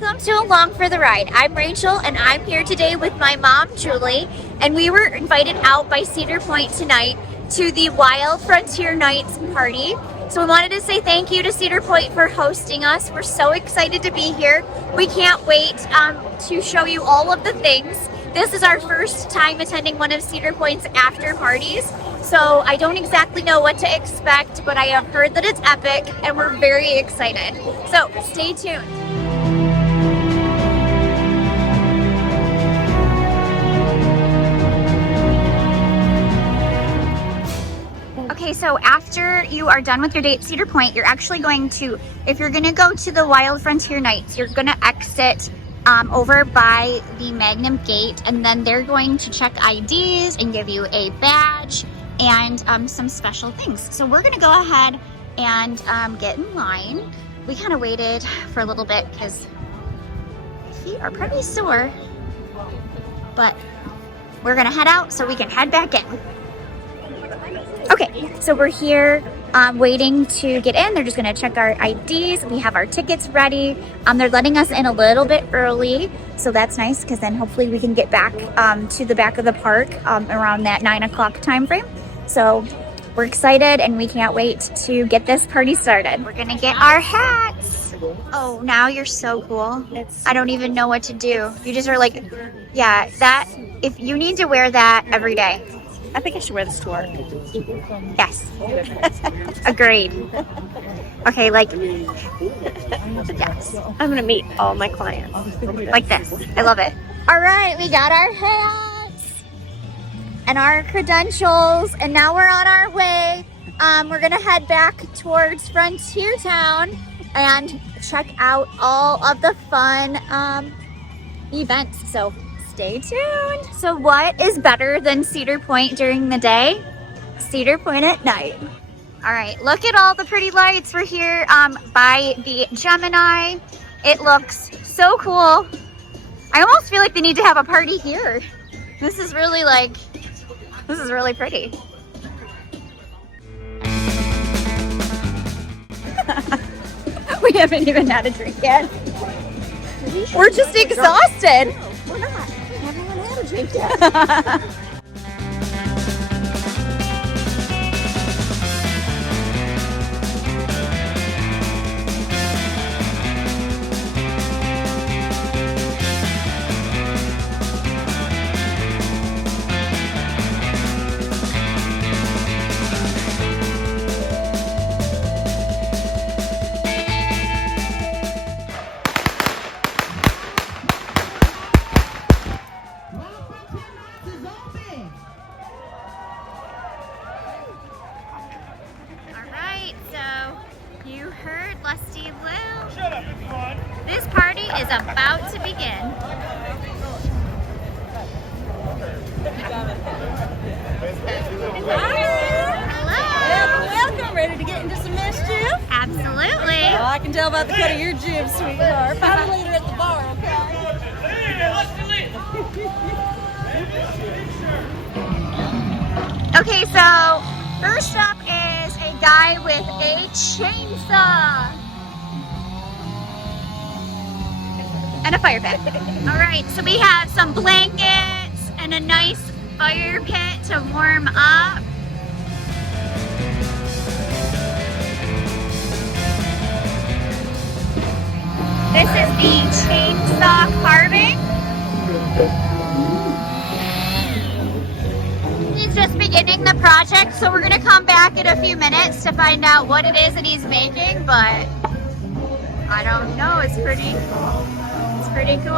welcome to Along for the Ride. I'm Rachel and I'm here today with my mom, Julie, and we were invited out by Cedar Point tonight to the Wild Frontier Nights party. So we wanted to say thank you to Cedar Point for hosting us. We're so excited to be here. We can't wait to show you all of the things. This is our first time attending one of Cedar Point's after parties. So I don't exactly know what to expect, but I have heard that it's epic and we're very excited. So stay tuned. Okay, so after you are done with your day at Cedar Point, you're actually going to, if you're going to go to the Wild Frontier Nights, you're going to exit over by the Magnum Gate, and then they're going to check IDs and give you a badge and some special things. So we're going to go ahead and get in line. We kind of waited for a little bit because my feet are pretty sore, but we're going to head out so we can head back in. Okay, so we're here waiting to get in. They're just going to check our IDs. We have our tickets ready. They're letting us in a little bit early, so that's nice because then hopefully we can get back to the back of the park around that 9 o'clock time frame. So we're excited and we can't wait to get this party started. We're going to get our hats. Oh, now you're so cool. I don't even know what to do. You just are like, yeah, that, if you need to wear that every day. I think I should wear this to work. Yes. Agreed. Okay, like, yes. I'm going to meet all my clients. Like this. I love it. All right, we got our hats and our credentials, and now we're on our way. We're going to head back towards Frontier Town and check out all of the fun events. So stay tuned. So what is better than Cedar Point during the day? Cedar Point at night. All right, look at all the pretty lights. We're here by the Gemini. It looks so cool. I almost feel like they need to have a party here. This is really pretty. We haven't even had a drink yet. We're just exhausted. No, we're not. Everyone had a drink yet. You heard Lusty Lil. Shut up, it's fun. This party is about to begin. Hello. Welcome. Ready to get into some mischief? Absolutely. Oh, I can tell by the cut of your jib, sweetheart. Find a leader at the bar, okay? Okay, so first up is a guy with a chainsaw and a fire pit. All right, so we have some blankets and a nice fire pit to warm up. This is the chainsaw carving. He's just beginning the project, so we're going to come back in a few minutes to find out what it is that he's making, but I don't know. It's pretty cool.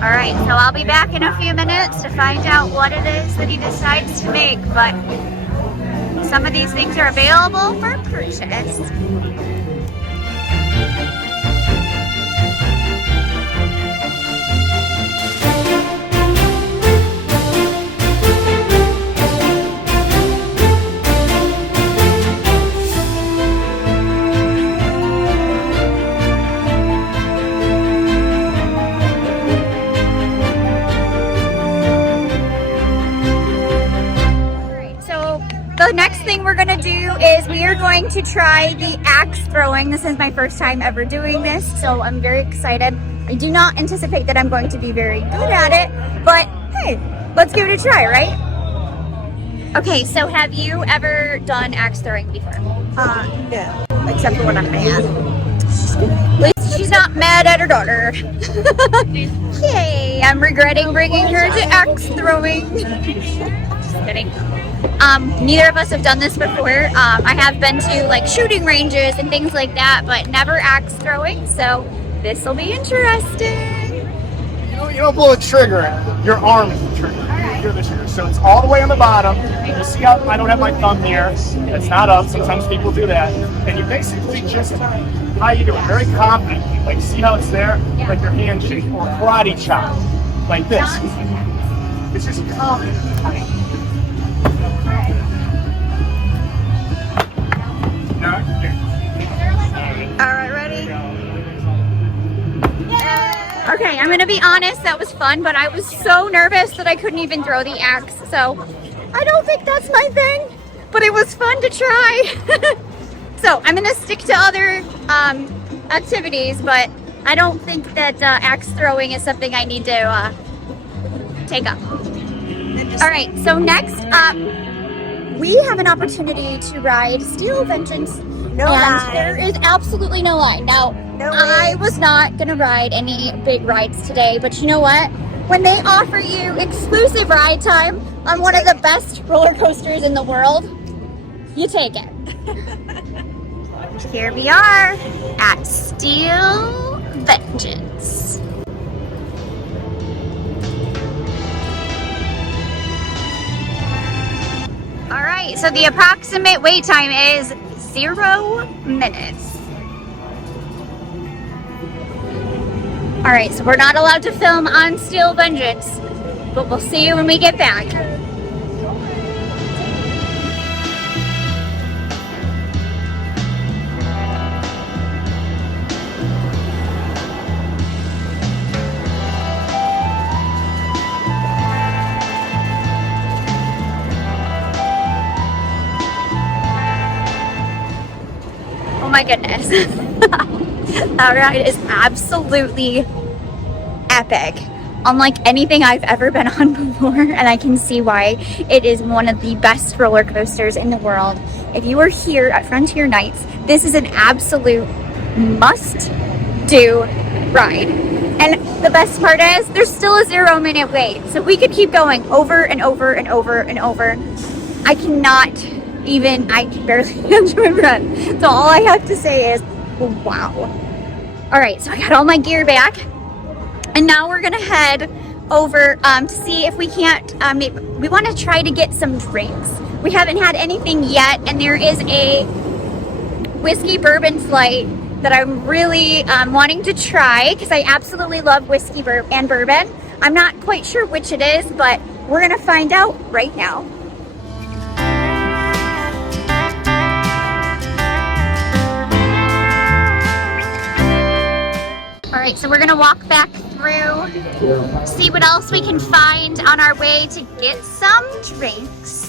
All right, so I'll be back in a few minutes to find out what it is that he decides to make, but some of these things are available for purchase. we're gonna do is we are going to try the axe throwing. This is my first time ever doing this, so I'm very excited. I do not anticipate that I'm going to be very good at it, but hey, let's give it a try, right? Okay, so have you ever done axe throwing before? No, except for when I'm mad. At least she's not mad at her daughter. Yay, I'm regretting bringing her to axe throwing. Just kidding. Neither of us have done this before. I have been to like shooting ranges and things like that, but never axe throwing, so this will be interesting. You don't blow a trigger, your arm is the trigger. You're the trigger. So it's all the way on the bottom. You see how I don't have my thumb here. It's not up. Sometimes people do that. And you basically just, how you do it, very confidently. Like, see how it's there? Like your handshake or karate chop. Like this. It's just confident. All right, ready? Okay, I'm gonna be honest, that was fun, but I was so nervous that I couldn't even throw the axe, so I don't think that's my thing, but it was fun to try. So I'm gonna stick to other activities, but I don't think that axe throwing is something I need to take up. All right, so next up, we have an opportunity to ride Steel Vengeance. No lie. There is absolutely no line. Now, No I way. was not gonna ride any big rides today, but you know what? When they offer you exclusive ride time on one of the best roller coasters in the world, you take it. Here we are at Steel Vengeance. All right, so the approximate wait time is 0 minutes. All right, so we're not allowed to film on Steel Vengeance, but we'll see you when we get back. Oh my goodness. That ride is absolutely epic. Unlike anything I've ever been on before, and I can see why it is one of the best roller coasters in the world. If you are here at Frontier Nights, this is an absolute must-do ride. And the best part is, there's still a 0 minute wait. So we could keep going over and over and over and over. I can barely catch my breath. So all I have to say is, wow. All right, so I got all my gear back. And now we're gonna head over to see if we can't, we wanna try to get some drinks. We haven't had anything yet, and there is a whiskey bourbon flight that I'm really wanting to try because I absolutely love whiskey and bourbon. I'm not quite sure which it is, but we're gonna find out right now. All right, so we're gonna walk back through, see what else we can find on our way to get some drinks.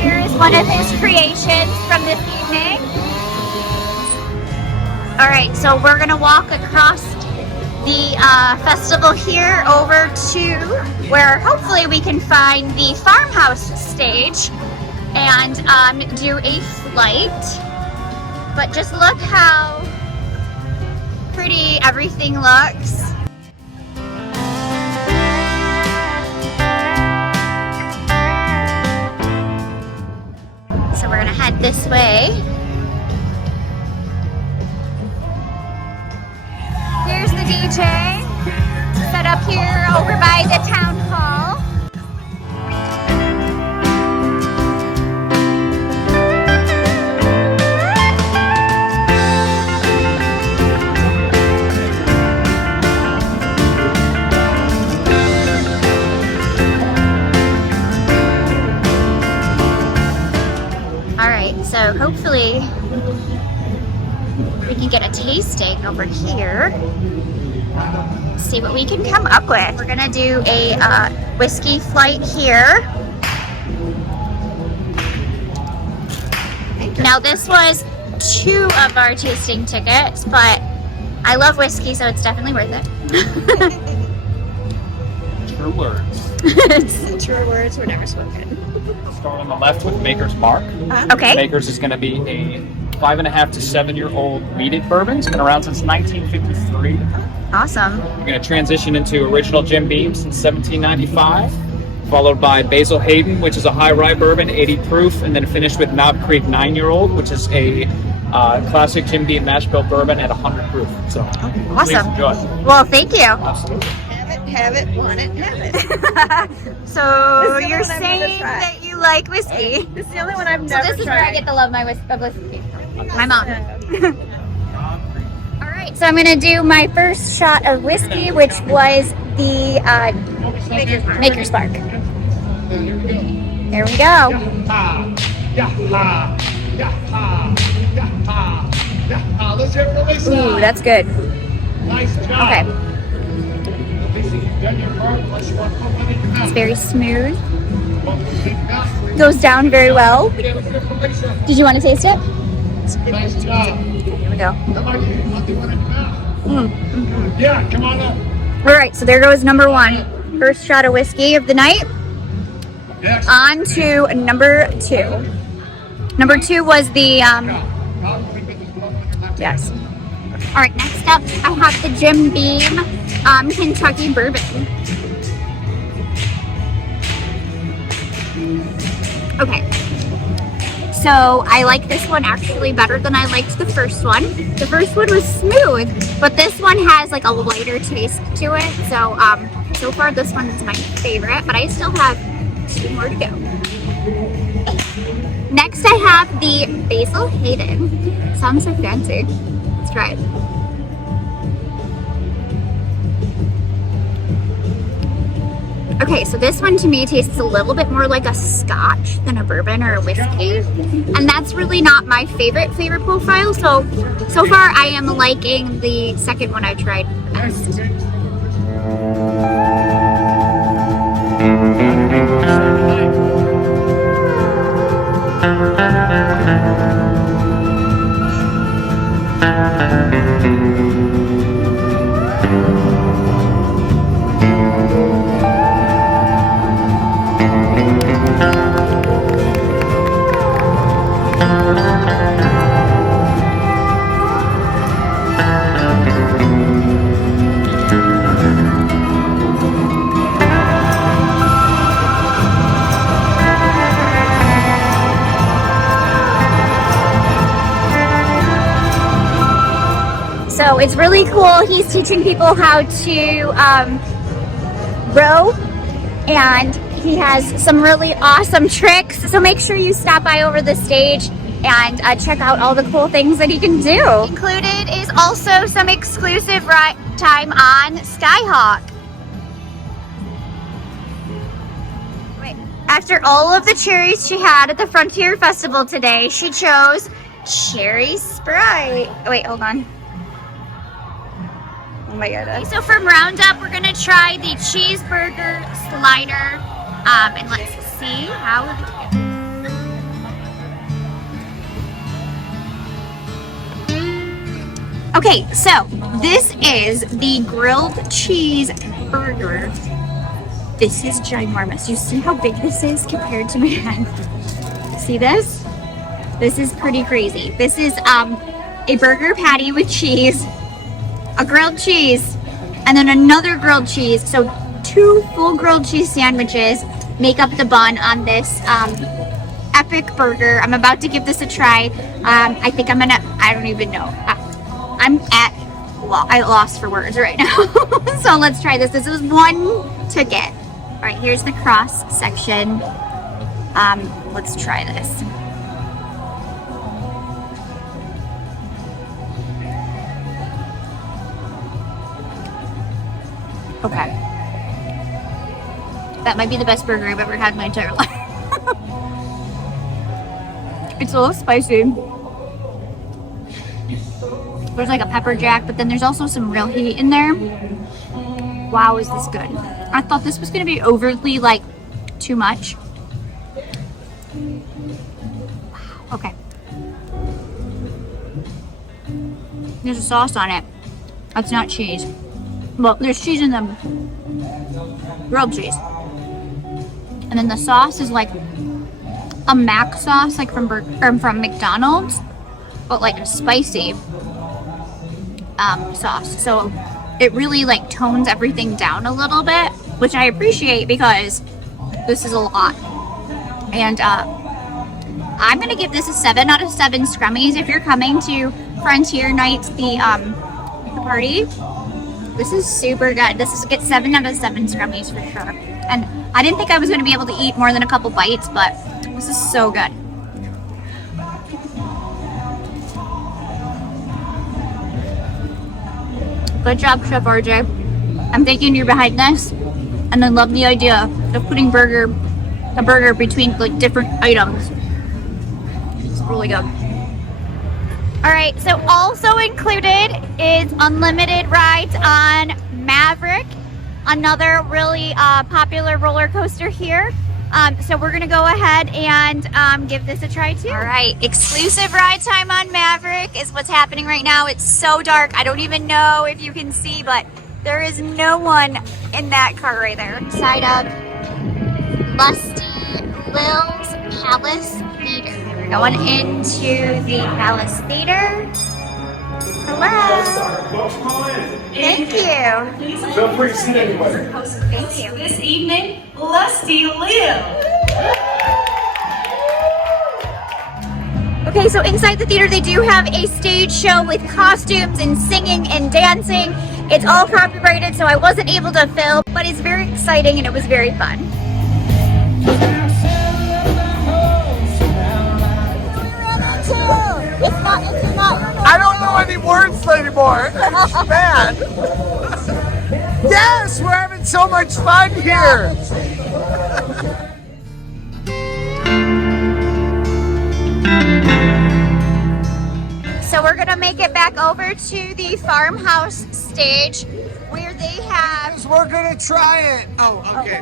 Here is one of his creations from this evening. All right, so we're gonna walk across the festival here over to where hopefully we can find the farmhouse stage and do a flight. But just look how pretty everything looks. So we're gonna head this way. Here's the DJ set up here over by the town hall. So hopefully we can get a tasting over here. See what we can come up with. We're gonna do a whiskey flight here. Now this was 2 of our tasting tickets, but I love whiskey, so it's definitely worth it. True words. True words were never spoken. Start on the left with Maker's Mark. Okay. Maker's is going to be a 5.5 to 7-year-old weeded bourbon. It's been around since 1953. Awesome. We're going to transition into original Jim Beam since 1795, followed by Basil Hayden, which is a high rye bourbon, 80 proof, and then finish with Knob Creek 9-year-old, which is a classic Jim Beam mash bill bourbon at 100 proof. So, awesome. Please enjoy. Well, thank you. Absolutely. Have it, want it, have it. So you're saying that you like whiskey? This is the only one I've never tried. So this is where I get the love of whiskey. My mom. All right, so I'm gonna do my first shot of whiskey, which was the Maker's Mark. There we go. Ooh, that's good. Okay. It's very smooth. Goes down very well. Did you want to taste it? Here we go. Yeah, come on up. All right, so there goes number 1. First shot of whiskey of the night. On to number 2. Number 2 was the, yes. All right, next up, I have the Jim Beam Kentucky Bourbon. Okay, so I like this one actually better than I liked the first one. The first one was smooth, but this one has like a lighter taste to it. So, so far this one is my favorite, but I still have 2 more to go. Next, I have the Basil Hayden. Sounds so fancy. Let's try it. Okay, so this one to me tastes a little bit more like a scotch than a bourbon or a whiskey. And that's really not my favorite flavor profile. So far I am liking the second one I tried best. So it's really cool. He's teaching people how to row, and he has some really awesome tricks. So make sure you stop by over the stage and check out all the cool things that he can do. Included is also some exclusive ride time on SkyHawk. After all of the cherries she had at the Frontier Festival today, she chose Cherry Sprite. Oh, wait, hold on. Oh my god. So from Roundup, we're gonna try the cheeseburger slider, and let's see how it goes. Okay, so this is the grilled cheese burger. This is ginormous. You see how big this is compared to my hand? See this? This is pretty crazy. This is a burger patty with cheese, a grilled cheese, and then another grilled cheese. So 2 full grilled cheese sandwiches make up the bun on this epic burger. I'm about to give this a try. I think I'm gonna, I don't even know. I lost for words right now. So let's try this. This is one ticket. All right, here's the cross section. Let's try this. Okay. That might be the best burger I've ever had in my entire life. It's a little spicy. There's like a pepper jack, but then there's also some real heat in there. Wow, is this good? I thought this was gonna be overly like too much. Wow, okay. There's a sauce on it. That's not cheese. Well, there's cheese in them. Grilled cheese. And then the sauce is like a mac sauce, like from McDonald's, but like a spicy sauce. So it really like tones everything down a little bit, which I appreciate because this is a lot. And I'm gonna give this a 7 out of 7 scrummies. If you're coming to Frontier Nights, the party, this is super good. This is get 7 out of 7 scrummies for sure. And I didn't think I was gonna be able to eat more than a couple bites, but this is so good. Good job, Chef RJ. I'm thinking you're behind this, and I love the idea of putting a burger between like different items. It's really good. All right, so also included is unlimited rides on Maverick, another really popular roller coaster here. So we're gonna go ahead and give this a try too. All right, exclusive ride time on Maverick is what's happening right now. It's so dark, I don't even know if you can see, but there is no one in that car right there. Side of Lusty Lil's Palace Theater. We're going into the Palace Theater. Hello. Thank you. Feel free to sit anywhere. Thank you. This evening, Lusty Lil. Okay, so inside the theater they do have a stage show with costumes and singing and dancing. It's all copyrighted, so I wasn't able to film, but it's very exciting and it was very fun. I don't know any words anymore. It's bad. Yes, we're having so much fun here. So we're gonna make it back over to the farmhouse stage where they have. We're gonna try it. Oh, okay.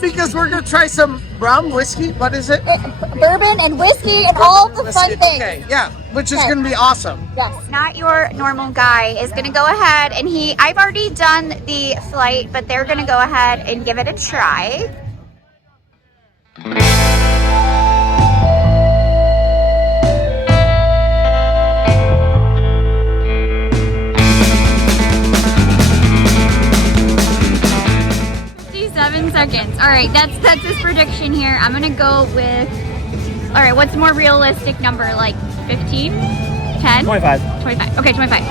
Because we're gonna try some rum, whiskey. What is it? Bourbon and whiskey and all the fun things. Okay, yeah, which is gonna be awesome. Yes. Not Your Normal Guy is gonna go ahead and I've already done the flight, but they're gonna go ahead and give it a try. Seconds. All right, that's his prediction here. I'm gonna go with, all right, what's a more realistic number, like 15, 10? 25. 25, okay, 25.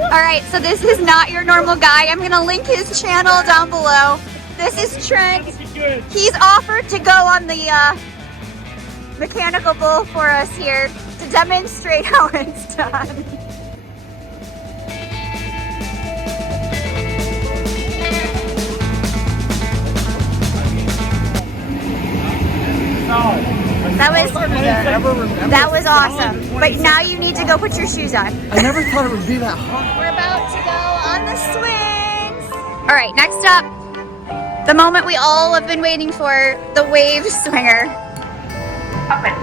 All right, so this is Not Your Normal Guy. I'm gonna link his channel down below. This is Trent. He's offered to go on the mechanical bull for us here to demonstrate how it's done. That was awesome. But now you need to go put your shoes on. I never thought it would be that hard. We're about to go on the swings. All right, next up, the moment we all have been waiting for, the Wave Swinger. Okay.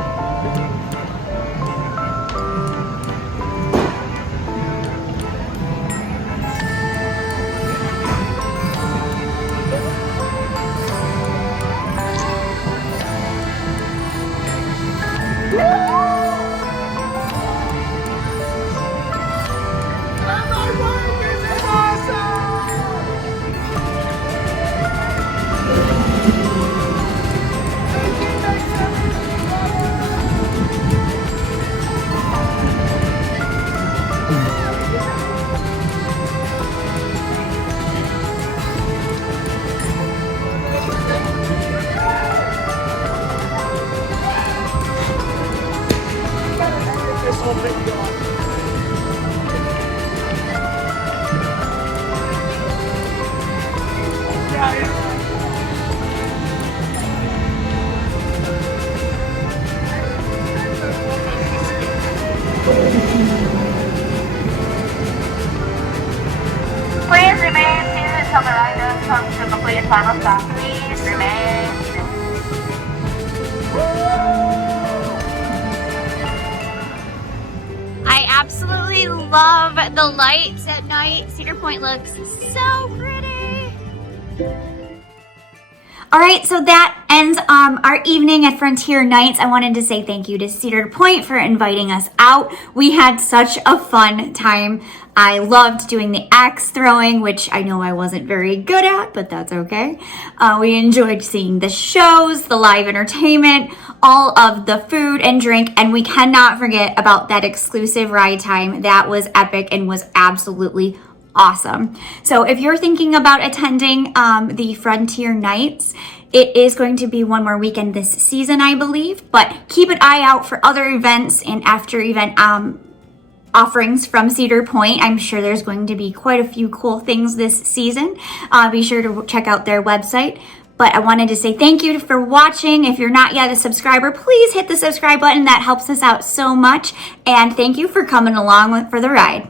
I absolutely love the lights at night. Cedar Point looks so pretty. All right, so that ends our evening at Frontier Nights. I wanted to say thank you to Cedar Point for inviting us out. We had such a fun time. I loved doing the axe throwing, which I know I wasn't very good at, but that's okay. We enjoyed seeing the shows, the live entertainment, all of the food and drink, and we cannot forget about that exclusive ride time. That was epic and was absolutely awesome. So if you're thinking about attending the Frontier Nights, it is going to be one more weekend this season, I believe, but keep an eye out for other events and after event offerings from Cedar Point. I'm sure there's going to be quite a few cool things this season. Be sure to check out their website. But I wanted to say thank you for watching. If you're not yet a subscriber, please hit the subscribe button. That helps us out so much. And thank you for coming along for the ride.